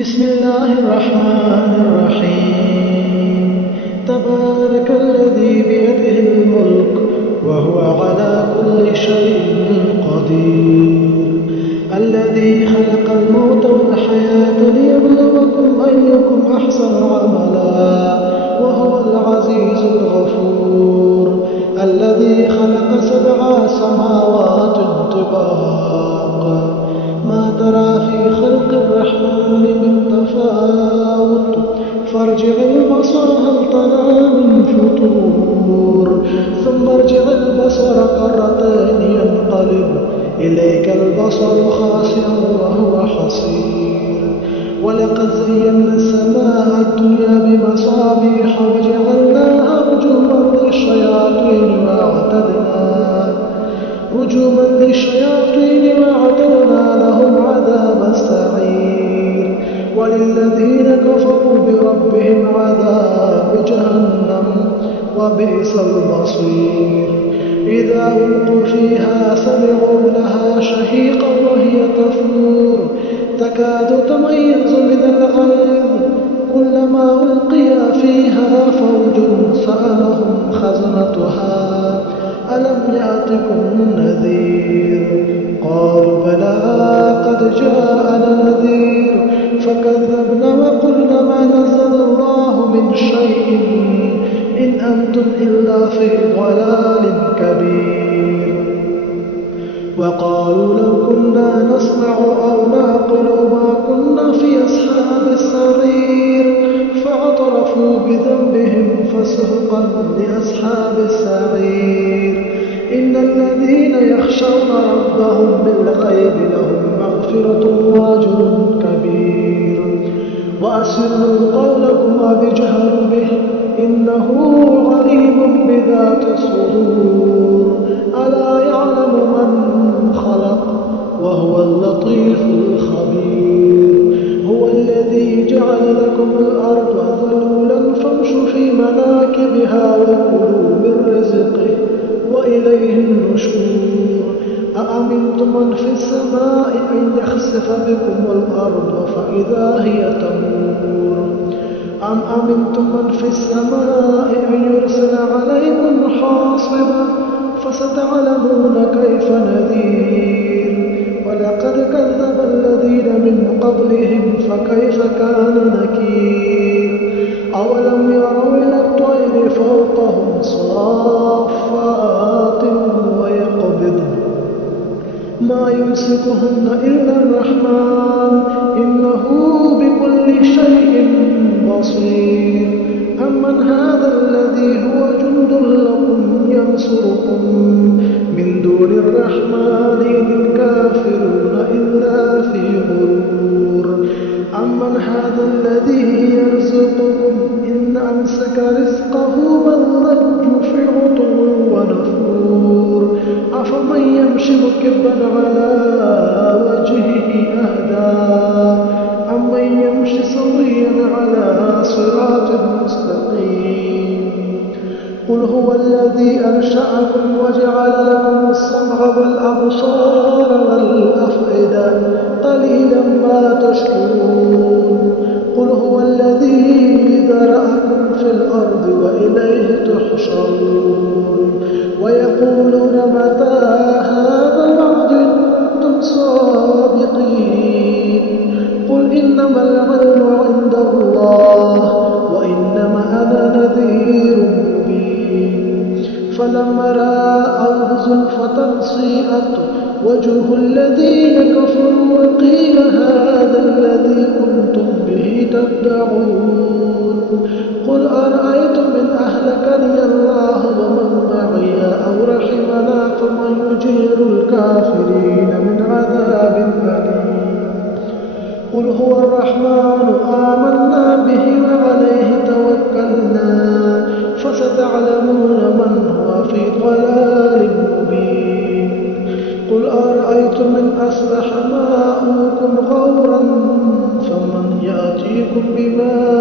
بسم الله الرحمن الرحيم تبارك الذي بيده الملك وهو على كل شيء قدير الذي خلق الموت والحياة ليبلوكم أيكم أحسن عملا وهو العزيز الغفور الذي خلق 7 سماوات طباقا ما ترى في خلق الرحمن من تفاوت فارجع البصر هل ترى من فطور ثم ارجع البصر كرتين ينقلب إليك البصر خاسئا وهو حصير ولقد زينا السماء الدنيا بمصابيح وجعلناها رجوما للشياطين وأعتدنا لهم عذاب السعير وللذين كفروا بربهم عذاب جهنم وبئس المصير إذا ألقوا فيها سمعوا لها شهيقا وهي تفور تكاد تميز من الغيظ كلما ألقي فيها فوج سألهم خزنتها ألم يأتكم نذير قالوا بلى قد جاءنا نذير فكذبنا وقلنا ما نزل الله من شيء إن أنتم إلا في ضلال كبير وقالوا لو كنا نسمع أو نعقل ما كنا في أصحاب السعير فاعترفوا بذنبهم فسحقا لأصحاب السعير إن الذين يخشون ربهم بالغيب لهم مغفرة وأجر كبير وأسروا قولكم أو اجهروا به إنه عليم بذات الصدور ألا يعلم من خلق وهو اللطيف الخبير هو الذي جعل لكم الأرض ذلولا فامشوا في مناكبها وكلوا من رزقه وإليه النشور أأمنتم من في السماء أن يخسف بكم الأرض فإذا هي تمور أم أمنتم من في السماء أن يرسل عليكم حاصبا فستعلمون كيف نذير ولقد كذب الذين من قبلهم فكيف كان نكير أولم يروا إلى الطير فوقهم صافات ويقبضن ما يمسكهن إلا الرحمن إنه بكل شيء بصير أمن هذا الذي هو جند لكم ينصركم من دون الرحمن إن الكافرون إلا في غرور أمن هذا الذي يرزقكم إن أمسك رزقه بل لجوا في عتو ونفور أفمن يمشي مكبا على وجهه أهدى أمن يمشي سويا على صراط مستقيم قل هو الذي أنشأكم وجعل لكم السمع والأبصار والأفئدة قليلا ما تشكرون قل هو الذي ذرأكم في الأرض وإليه تحشرون ويقولون متى هذا الوعد إن كنتم صادقين قل إنما العلم عند الله وإنما أنا نذير مبين فلما رأوه زلفة سيئت وجوه الذين كفروا وقيل هذا الذي كنتم به تدعون قل أرأيتم إن أهلكني الله ومن معي أو رحمنا فمن يجير الكافرين من عذاب أليم قل هو الرحمن آمنا به وعليه توكلنا فستعلمون من هو في ضلال مبين قل أرأيتم إن أصبح ماؤكم غورا فمن يأتيكم بماء